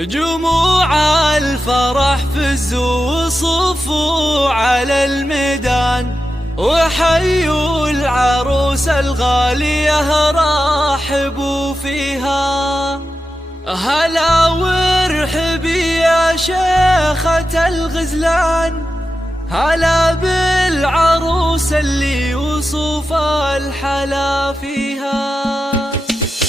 جموع الفرح فزوا وصفوا على الميدان، وحيوا العروس الغالية رحبوا فيها. هلا وارحبي يا شيخة الغزلان، هلا بالعروس اللي وصف الحلا فيها.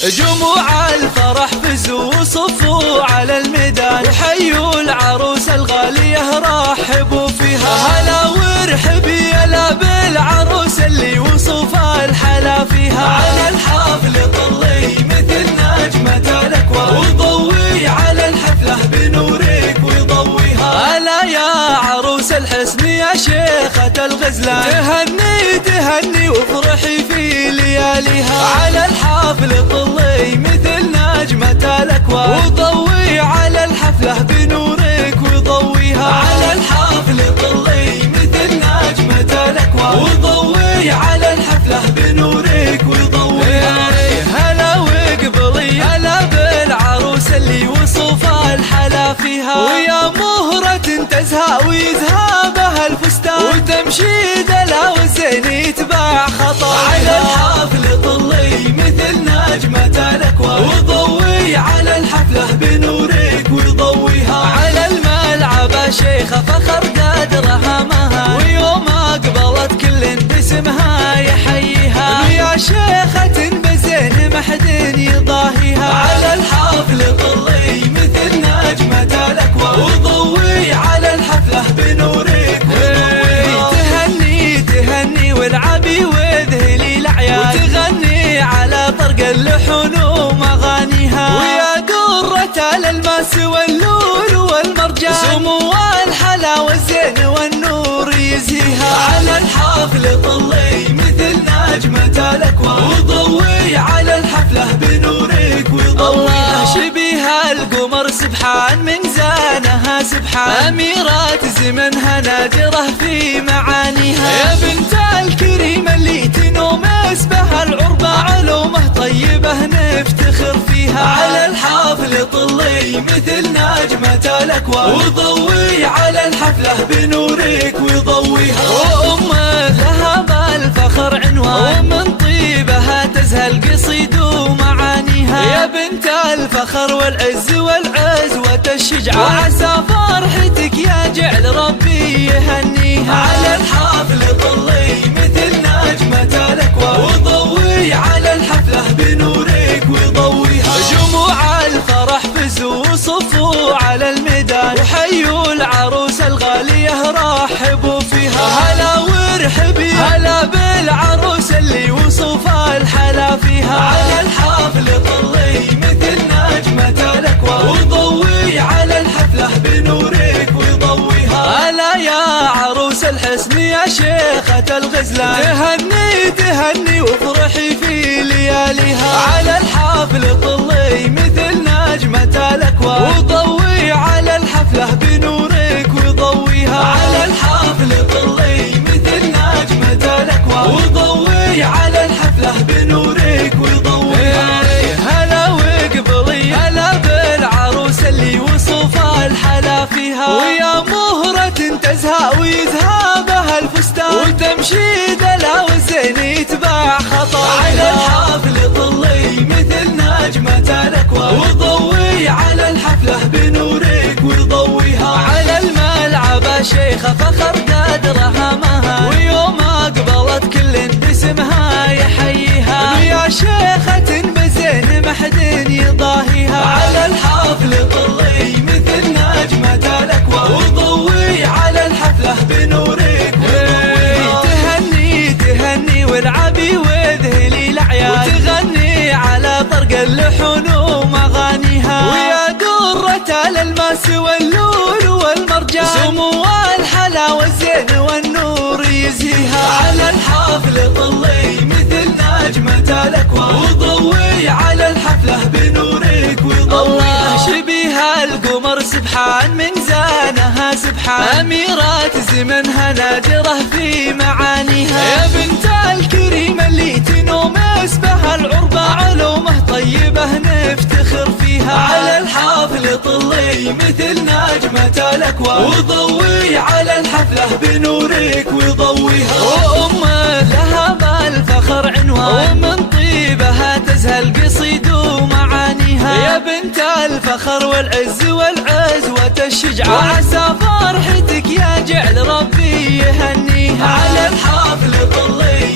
جموع الفرح فزوا وصفوا على الميدان، وحيوا العروس الغالية رحبوا فيها. هلا وارحبي يلا بالعروس اللي وصف الحلا فيها. على الحفل طلي مثل نجمة الأكوان، وضوي على الحفلة بنورك ويضويها. هلا يا عروس الحسن يا شيخة الغزلان، تهني تهني وافرحي في لياليها. على الحفل طلي مثل نجمة الأكوان، وضوي على الحفلة بنورك وضويها. على الحفل طلي مثل نجمة الأكوان، وضوي على الحفلة بنورك وضويها. هلا وقبلي هلا بالعروس اللي وصف الحلا فيها. ويا مهرة تزهى ويذهبها الفستان، وتمشي دلا والزين يتباع خطايا. على الحفل طلي مثل نجمة الأكوان، وضوي على الحفلة بنورك ويضويها. على الملعب شيخة فخر قدرها مها، ويوم أقبلت كل باسمها يحييها. يا شيخة بزين ما حد يضاهيها. على الحفل طلي مثل نجمة الأكوان، وضوي على الحفلة بنورك وضويها. تهني تهني والعبي وذهلي الأعياد، وتغني على طرق اللحون ومغانيها. ويا قرة الألماس واللول والمرجان، سمو الحلا والزين والنور يزهيها. على الحفل طلي مثل نجمة الأكوان، وضوي على الحفلة بنورك وضويها. شبيها القمر سبحان من زانها سبحان، أميرات زمنها نادرة في معانيها. يا بنت الكريم اللي تنوم اسمها العربة، علومه طيبة نفتخر فيها. على الحفل طلي مثل نجمة الأكوان، وضوي على الحفلة بنورك وضويها. وأم ذهب الفخر عنوان، ومن طيبها تزهى القصيد ومعانيها. يا بنت الفخر والعز والعزوة الشجعان، وعسى فرحتك يا جعل ربي يهنيها. على الحفل طلي مثل نجمة الأكوان، وضوي على الحفلة بنورك وضويها. جموع الفرح فزوا وصفوا على الميدان، وحيوا العروس الغالية رحبوا فيها. هلا وارحبي هلا بالعروس اللي وصف الحلا فيها. على الحفل طلي مثل نجمة الأكوان، وضوي على الحفلة بنورك وضويها. هلا يا عروس الحسن يا شيخة الغزلان، تهني تهني وافرحي في لياليها. على الحفل طلي مثل نجمة الأكوان، وضوي على الحفلة بنورك وضويها. على الحفل طلي مثل نجمة الأكوان، وضوي على الحفلة بنورك وضويها. هلا وقبلي هلا بالعروس اللي وصف الحلا فيها. ويا مهرة تزهى ويذهبها الفستان، وتمشي دلا والزين يتباع خطايا. على الحفل طلي مثل نجمة الأكوان، وضوي على الحفلة بنورك وضويها. على الملعب شيخة فخر قدرها مها، ويوم أقبلت كل باسمها يحييها. يا شيخة بزين ما حد يضاهيها. على الحفل طلي مثل نجمة الأكوان، وضوي على الحفلة بنورك وضويها. تهني تهني والعبي وذهلي الأعياد، وتغني على طرق اللحون ومغانيها. ويا قرة الألماس واللول والمرجان، سمو الحلا والزين والنور يزهيها. على الحفل طلي مثل نجمة الأكوان، وضوي على الحفلة بنورك وضويها. شبيها قمر سبحان من زانها سبحان، أميرات زمنها نادرة في معانيها. يا بنت الكريم اللي تنوم اسمها العربة، علومه طيبة نفتخر فيها. على الحافل طلي مثل نجمة الأكوان، وضوي على الحفلة بنورك وضويها. وأمه لها بالفخر عنوان، ومن طيبها تزهى قصيد ومعانيها. يا بنت الفخر والعز والعزوة الشجعان، وعسى فرحتك يا جعل ربي يهنيها. على الحافل طلي